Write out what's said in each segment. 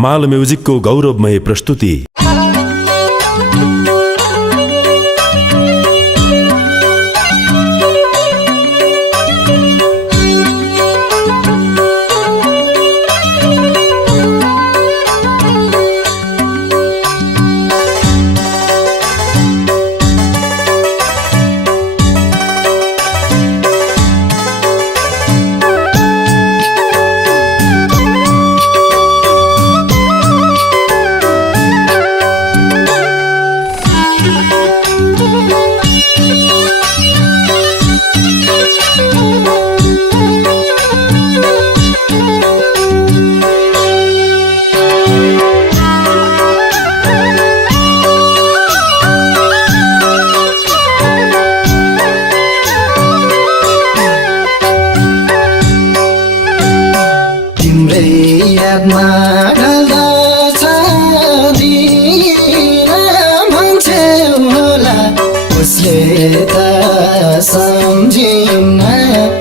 हमाल म्युजिकको गौरवमय प्रस्तुति। यादमा ढल्दछ दिन मान्छे होला उसले त सम्झिन्न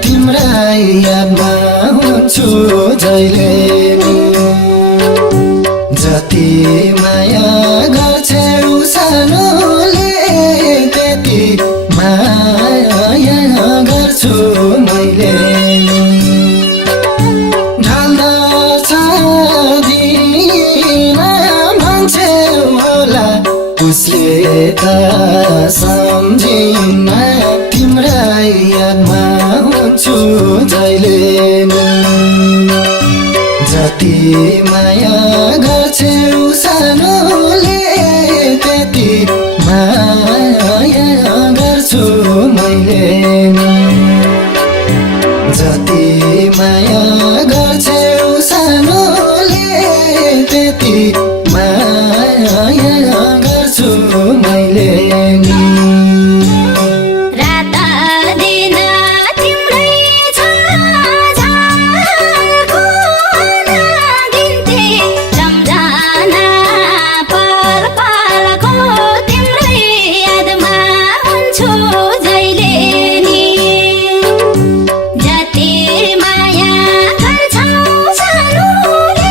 तिम्रै यादमा हुन्छु जहिले नि जति माया गर्छौ सानोले त्यति माया गर्छु मैले उसले त सम्झिन्न तिम्रै यादमा हुन्छु जहिले नि जति माया गर्छौ सानोले त्यति माया गर्छु मैले जति माया गर्छौ सानोले त्यति माया गर्छु मैले रात दिन तिम्रै झलको गिन्थे सम्झना पल पलको तिम्रै यादमा हुन्छु जहिले नि जति माया गर्छौ सानोले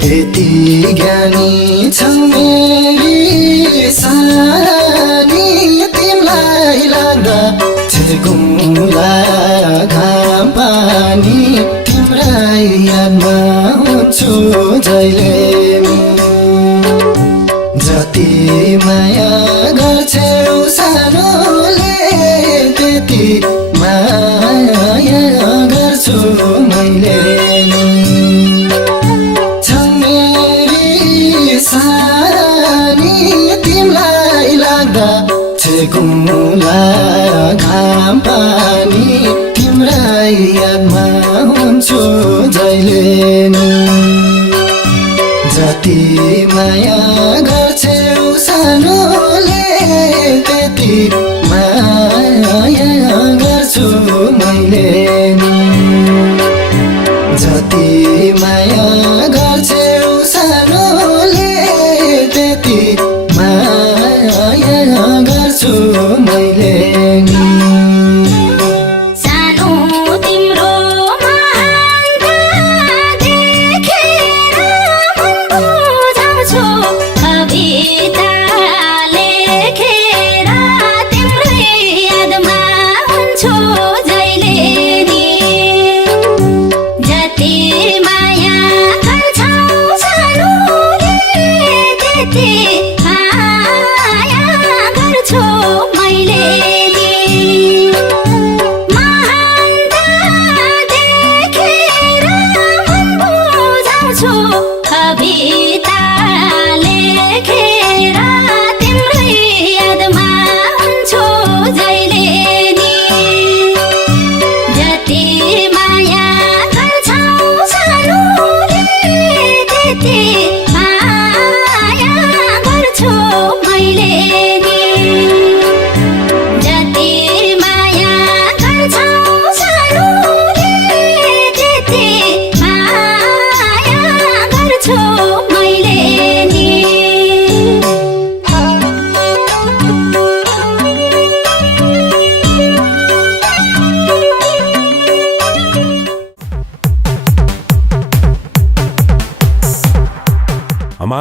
त्यति ज्ञानी छौ मेरी सानी तिमीलाई लाग्दा छिर्कुला घाम पानी तिम्रै यादमा हुन्छु जहिले जति माया गर्छौ सानोले त्यति माया गर्छु मैले सानी तिमीलाई लाग्दा छिर्कुला घाम पानी तिम्रै यादमा हुन्छु जहिले नि जति माया गर्छौ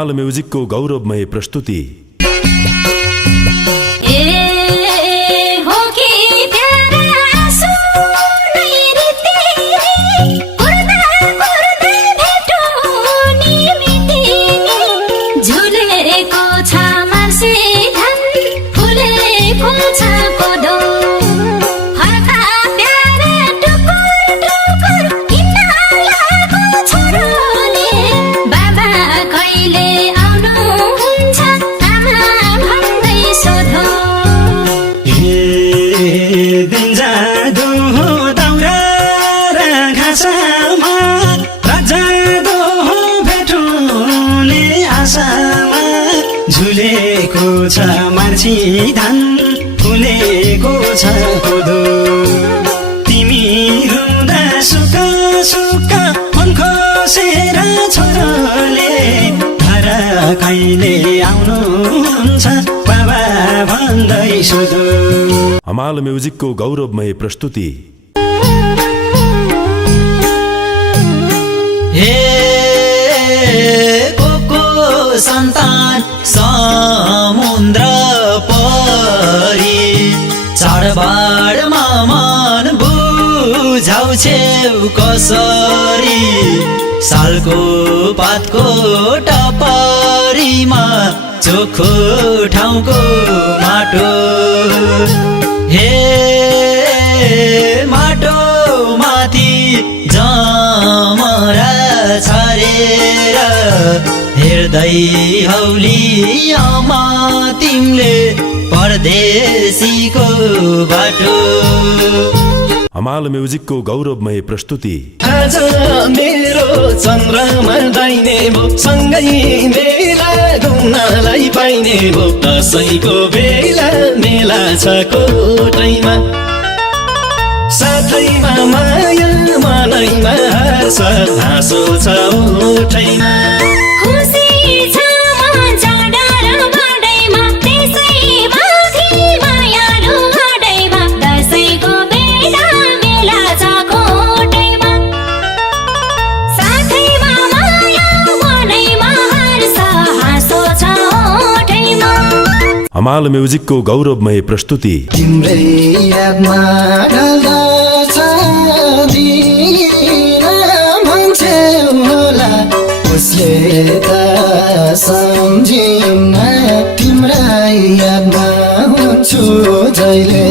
हमाल म्युजिकको गौरवमय प्रस्तुति झुलेको छ मार्ची धान फुलेको छ कोदो तिमी रुँदा सुक सुक मन खोसेर छोरोले धारा कहिले आउनुहुन्छ बाबा भन्दै सोधो हमाल म्युजिकको गौरवमय प्रस्तुति सन्तान समुद्र परी चाडबाडमा मन बुझाउ छेउ कसरी सालको पातको टपरीमा चोखो ठाउँको माटो हे माटो माथि जमरा छरेर हेर्दै हौली आमा तिमीले परदेशीको बाटो हमाल म्युजिकको गौरवमय प्रस्तुति आज मेरो चन्द्रमा दाइने भो सँगै मेला घुम्नलाई पाइने भो दसैँको बेला मेला छ कोटैमा साथैमा माया मनैमा हर्ष हाँसो छ ओठैमा हमाल म्युजिकको गौरवमय प्रस्तुति तिम्रै यादमा ढल्दछ दिन मान्छे होला उसले त सम्झिन्न तिम्रै यादमा हुन्छु जहिले